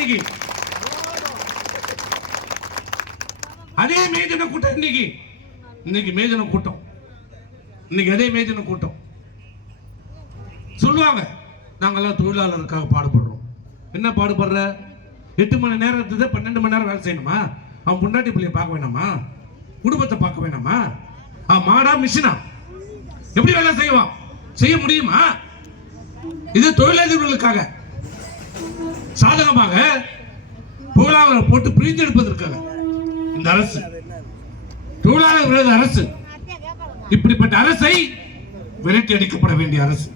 இன்னைக்கு. அதே மேஜன கூட்டம் இன்னைக்கு மேஜன கூட்டம், இன்னைக்கு அதே மேஜன கூட்டம் சொல்லுவாங்க, நாங்கெல்லாம் தொழிலாளருக்காக பாடுபடுறோம். என்ன பாடுபடுற? 8 மணி நேரத்துக்கு 12 மணி நேரம் வேலை செய்யணுமா? அவன் பொண்டாட்டி பிள்ளைய பார்க்க வேணாமா? குடும்பத்தை பார்க்க வேணாமா? மாடா மிஷினா? எப்படி வேலை செய்வான்? செய்ய முடியுமா? இது தொழிலாளர்களுக்காக சாதகமாக தொழிலாளர்களை போட்டு பிரித்து எடுப்பதற்காக இந்த அரசு, தொழிலாளர்கள் அரசு. இப்படிப்பட்ட அரசை விரட்டி அடிக்கப்பட வேண்டிய அரசு.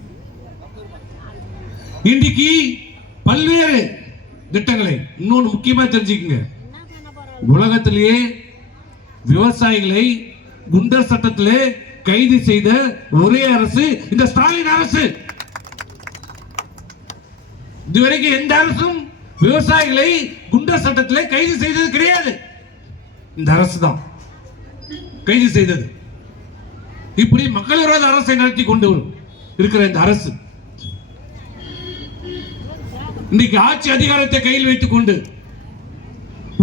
இன்றைக்கு பல்வேறு திட்டங்களை, இன்னொன்று முக்கியமா தெரிஞ்சுக்கங்க, உலகத்திலேயே விவசாயிகளை குண்டர் சட்டத்திலே கைது செய்த ஒரே அரசு இந்த ஸ்டாலின் அரசு. இதுவரைக்கும் எந்த அரசும் விவசாயிகளை குண்டர் சட்டத்திலே கைது செய்தது கிடையாது. இந்த அரசு தான் கைது செய்தது. இப்படி மக்கள் விரோத அரசை நடத்தி கொண்டு இருக்கிற இந்த அரசு இன்னைக்கு ஆட்சி அதிகாரத்தை கையில் வைத்துக் கொண்டு,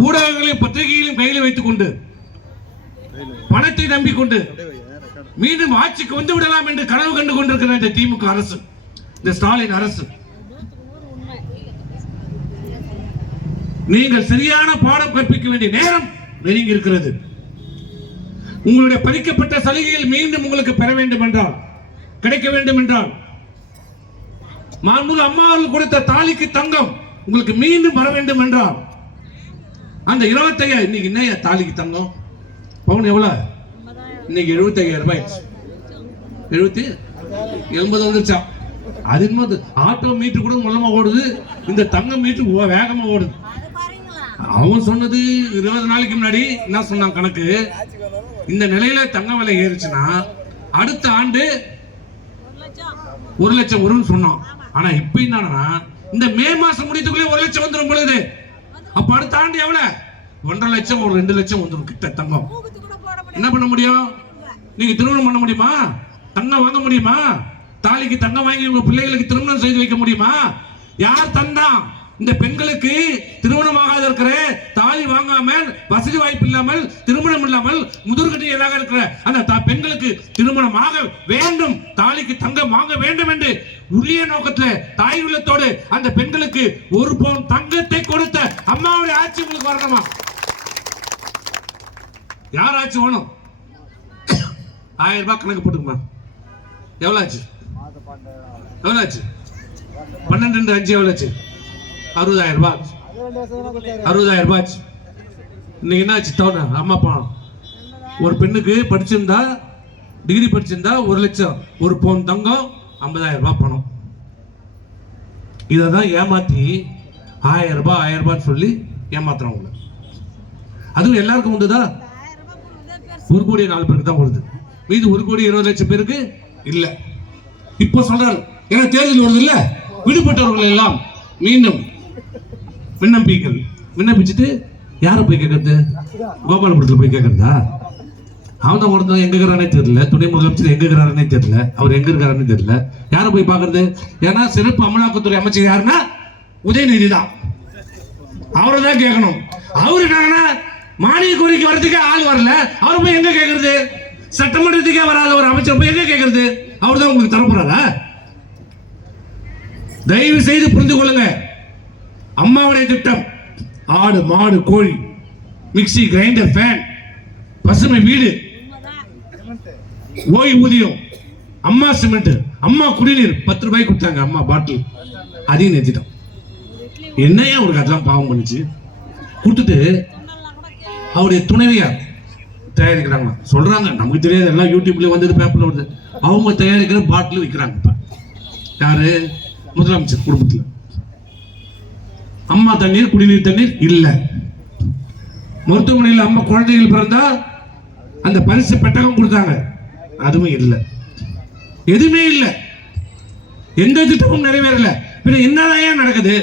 ஊடகங்களையும் பத்திரிகைகளையும் கையில் வைத்துக் கொண்டு, பணத்தை நம்பிக்கொண்டு மீண்டும் ஆட்சிக்கு வந்து விடலாம் என்று கனவு கண்டு கொண்டிருக்கிற இந்த திமுக அரசு, இந்த ஸ்டாலின் அரசு, நீங்கள் சரியான பாடம் கற்பிக்க வேண்டிய நேரம் நெருங்கி இருக்கிறது. உங்களுடைய பறிக்கப்பட்ட சலுகைகள் மீண்டும் உங்களுக்கு பெற வேண்டும் என்றால், கிடைக்க வேண்டும் என்றால், மாண்புமிகு அம்மா அவர்கள் கொடுத்த தாலிக்கு தங்கம் உங்களுக்கு மீண்டும் வர வேண்டும் என்றால், அந்த 25,000 இன்னைக்கு என்ன தாலிக்கு தங்கம் பவுன் எவ்வளவு? இன்னைக்கு 75,000 ரூபாய். 80 வந்துருச்சா? அது இன்னொரு ஆட்டோ மீட்டர் கூட மூலமா ஓடுது, இந்த தங்கம் மீட்டர் வேகமா ஓடுது. அவன் சொன்னது 20 நாளைக்கு முன்னாடி என்ன சொன்னான் கணக்கு, இந்த நிலையில தங்க விலை ஏறிச்சுன்னா அடுத்த ஆண்டு 1 லட்சம் வரும்னு சொன்னான். ஆனா இப்ப என்னன்னா இந்த மே மாசம் முடித்துக்குள்ளே 1 லட்சம் வந்துடும் பொழுது, அப்ப அடுத்த ஆண்டு எவ்வளவு? 1.5 லட்சம், 2 லட்சம் வந்துடும் கிட்ட தங்கம். என்ன பண்ண முடியும்? நீங்க திருமணம் பண்ண முடியுமா? தங்கம் வாங்க முடியுமா? தாலிக்கு தங்கம் வாங்கி உங்க பிள்ளைகளுக்கு திருமணம் செய்து வைக்க முடியுமா? யார் தந்தா? இந்த பெண்களுக்கு திருமணமாக இருக்கிற, தாலி வாங்காமல், வசதி வாய்ப்பு இல்லாமல், திருமணம் இல்லாமல் முதிர்கட்டியதாக இருக்கிற அந்த பெண்களுக்கு திருமணமாக வேண்டும், தாலிக்கு தங்கம் வாங்க வேண்டும் என்று உரிய நோக்கத்தில் தாய் உள்ளத்தோடு அந்த பெண்களுக்கு 1 பவுன் தங்கத்தை கொடுத்த அம்மாவுடைய ஆட்சி உங்களுக்கு வரணுமா? யார் ஆட்சி வேணும்? 1000 ரூபாய் கணக்கு போட்டுக்குமா? எவ்வளவு ஆச்சு? 12 5 எவ்வளவு ஆச்சு? 60,000 ரூபாய். 60,000 ரூபாய். இன்னைக்கு என்ன ஆச்சு? அம்மா பணம் ஒரு பெண்ணுக்கு படிச்சிருந்தா, டிகிரி படிச்சிருந்தா 1 லட்சம், 1 பவுன் தங்கம், 50,000 ரூபாய் பணம். இதான் ஏமாத்தி 1000 ரூபாய் சொல்லி ஏமாத்துறவங்க. அதுவும் எல்லாருக்கும் உண்டுதா? 1 கோடி 4 பேருக்கு தான் வருது. மீது 1 கோடி 20 லட்சம் பேருக்கு இல்ல. இப்போ சொல்றாரு, ஏன்னா தேர்தல் வருது இல்ல, விடுபட்டவர்கள் எல்லாம் மீண்டும் விண்ணப்பிச்சுட்டு யார போய் கேட்கறது? கோபாலபுரத்தில் போய் கேட்கறதா? அவன் தான் ஒருத்தர் எங்க இருக்கிறானே தெரியல, துணை முதலமைச்சர் எங்க இருக்கிறாருன்னே தெரியல, அவர் எங்க இருக்காருன்னு தெரியல. யார போய் பாக்குறது? ஏன்னா சிறப்பு அமலாக்கத்துறை அமைச்சர் யாருன்னா உதயநிதி தான், அவரை தான் கேட்கணும். அவரு என்னன்னா மானிய கோரிக்கை வரதுக்கே ஆள் வரல, அவரை போய் எங்க கேட்கறது? சட்டமன்றத்துக்கே வராத ஒரு அமைச்சர் போய் எங்க கேட்கறது? அவர் தான் உங்களுக்கு தரப்போறாரா? தயவு செய்து புரிந்து கொள்ளுங்க, அம்மாவுடைய திட்டம் ஆடு மாடு கோழி, மிக்சி கிரைண்டர் ஃபேன், பசுமை வீடு, ஓய்வூதியம், அம்மா சிமெண்ட், அம்மா குடிநீர் 10 ரூபாய் கொடுத்தாங்க, அம்மா பாட்டில், அதையும் நிறுத்திட்டோம். என்னையா அவருக்கு அதெல்லாம் பாவம் பண்ணிச்சு? கொடுத்துட்டு அவருடைய துணைவியார் தயாரிக்கிறாங்க சொல்றாங்க, நமக்கு தெரியாது, எல்லாம் யூடியூப்ல வந்தது, பேப்பர்ல வருது. அவங்க தயாரிக்கிற பாட்டில் விற்கிறாங்க. இப்ப யாரு? முதலமைச்சர் குடும்பத்தில். அம்மா தண்ணீர், குடிநீர் தண்ணீர் இல்ல. மருத்துவமனையில் அம்மா குழந்தைகள் பிறந்தா அந்த பரிசு பெட்டகம் கொடுத்தாங்க, அதுவும் இல்ல. எதுவுமே இல்ல, எந்த திட்டமும் நிறைவேறல. பின்ன என்னதான் நடக்குது?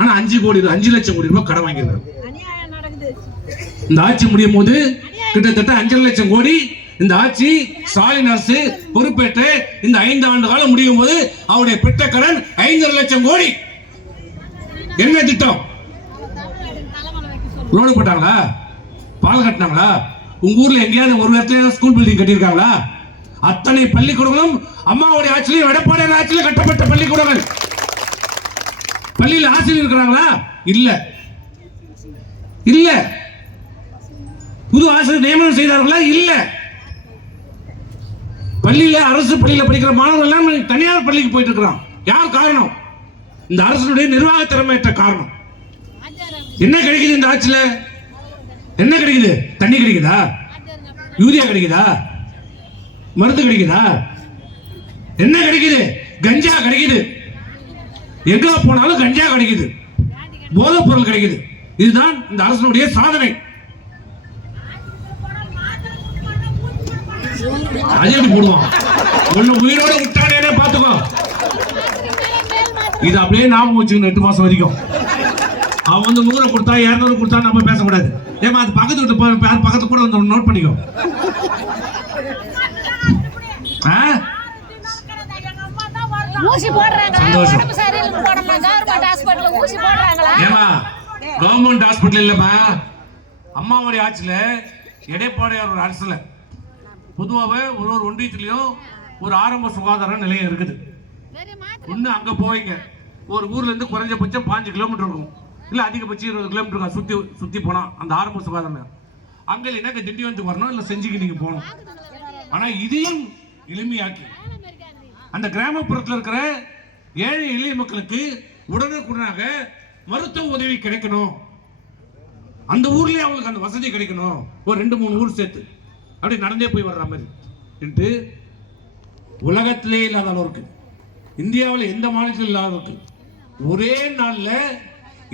ஆனா 5 லட்சம் கோடி ரூபாய் கடன் வாங்கியிருக்காங்க. இந்த ஆட்சி முடியும் போது கிட்டத்தட்ட 5 லட்சம் கோடி இந்த ஆட்சி ஸ்டாலின் அரசு பொறுப்பேற்று இந்த 5 ஆண்டு காலம் முடியும் போது அவருடைய பெற்ற கடன் 5 லட்சம் கோடி. என்ன திட்டம்? ரோடு போட்டாங்களா? பால் கட்டினாங்களா? உங்க ஊர்ல எங்கேயாவது ஒரு இடத்துல ஸ்கூல் பில்டிங் கட்டியிருக்காங்களா? அத்தனை பள்ளிக்கூடங்களும் அம்மாவுடைய ஆட்சியிலும் எடப்பாடியார் ஆட்சியிலும் கட்டப்பட்ட பள்ளிக்கூடங்கள். பள்ளியில் ஆசிரியர் இருக்கிறாங்களா? இல்ல இல்ல. புது ஆசிரியர் நியமனம் செய்தார்களா? இல்ல. பள்ளியில அரசு பள்ளியில படிக்கிற மாணவர்கள் எல்லாம் தனியார் பள்ளிக்கு போயிட்டு இருக்கிறான். யார் காரணம்? இந்த அரசுடைய நிர்வாக திறமையற்ற காரணம். என்ன கிடைக்குது இந்த ஆட்சியில? என்ன கிடைக்குது? தண்ணி கிடைக்குதா? யூரியா கிடைக்குதா? மருந்து கிடைக்குதா? என்ன கிடைக்குது? கஞ்சா கிடைக்குது. எங்க போனாலும் கஞ்சா கிடைக்குது, போதைப் பொருள் கிடைக்குது. இதுதான் இந்த அரசுடைய சாதனை. அஜய் போடுவான் ஒன்னு உயிரோட விட்டானே பாத்துக்கோ. இது அப்படியே ஞாபகம் வச்சுக்கணும் 8 மாசம் வரைக்கும். அவன் வந்து 100 கொடுத்தா 200 கொடுத்தா நம்ம பேசக்கூடாது. ஏமா அது பக்கத்து வீட்டு பக்கத்து கூட வந்து நோட் பண்ணிக்கோ. ஊசி போடுறாங்க. உடம்பு சரியில்லை போடணும். கவர்மெண்ட் ஹாஸ்பிடல்ல ஊசி போடுறாங்களா? ஏமா கவர்மெண்ட் ஹாஸ்பிடல் இல்லமா, அம்மாவுடைய ஆட்சியில எடப்பாடியார் அரசுல பொதுவாகவே ஒரு ஒன்றியத்திலையும் ஒரு ஆரம்ப சுகாதார நிலையம் இருக்குது. இன்னும் அங்க போவீங்க, ஒரு ஊர்ல இருந்து குறைஞ்சபட்சம் 5 கிலோமீட்டர் இருக்கும், இல்ல அதிகபட்சம் 20 கிலோமீட்டர் இருக்கும். சுத்தி போனா அந்த ஆரம்ப சுகாதார நிலையம் அங்க இல்லைன்னா திண்டிவனத்துக்கு வரணும், இல்ல செஞ்சுக்கு நீங்க போகணும். ஆனா இதையும் எளிமையாக்கி அந்த கிராமப்புறத்தில் இருக்கிற ஏழை எளிய மக்களுக்கு உடனுக்குடனாக மருத்துவ உதவி கிடைக்கணும். அந்த ஊர்லயே அவங்களுக்கு அந்த வசதி கிடைக்கணும். ஒரு 2-3 ஊர் சேர்த்து அப்படி நடந்தே போய் வர்ற மாதிரி உலகத்திலே இல்லாத அளவுக்கு, இந்தியாவில் எந்த மாநிலத்தில் இல்லாத அளவுக்கு ஒரே நாள்ல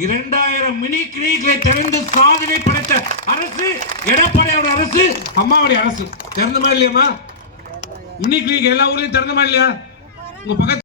2000 மினி கிளினிக்களை திறந்து சாதனை படைத்த அரசு எடப்பாடியார் அரசு, அம்மாவுடைய அரசு. திறந்தமா இல்லையாமா? மினி கிளினிக் எல்லா ஊர்லயும் திறந்தமா இல்லையா? உங்க பக்கத்து